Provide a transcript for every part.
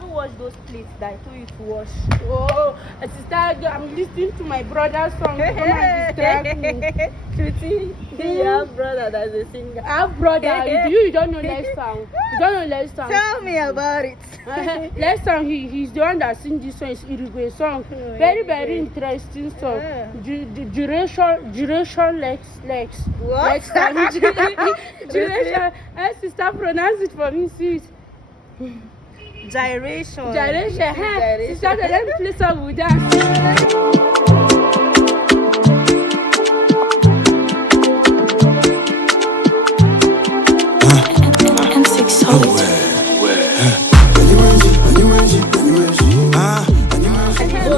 haven't washed those plates that I told you to wash. Oh, sister, I'm listening to my brother's song. Come and distract me. Shruti, you have brother that's a singer. I have brother. You don't know that song. You don't know that song. Tell me about it. Last song, he's the one that sings this song. It's Uruguay song. Very, very interesting song. Gyration legs. What? Legs time. Gyration. Sister, pronounce it for me, sis. Gyration. Gyration. Sister, let me play song with that.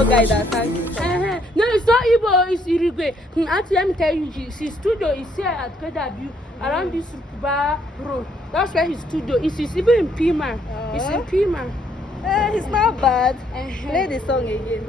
Guy that sang it. No, it's not Igbo, it's Uruguay. Actually, let me tell you, his studio is here at KW, around this Rukuba road. That's where his studio is. It's even in Pima. It's in Pima. It's not bad. Play the song again.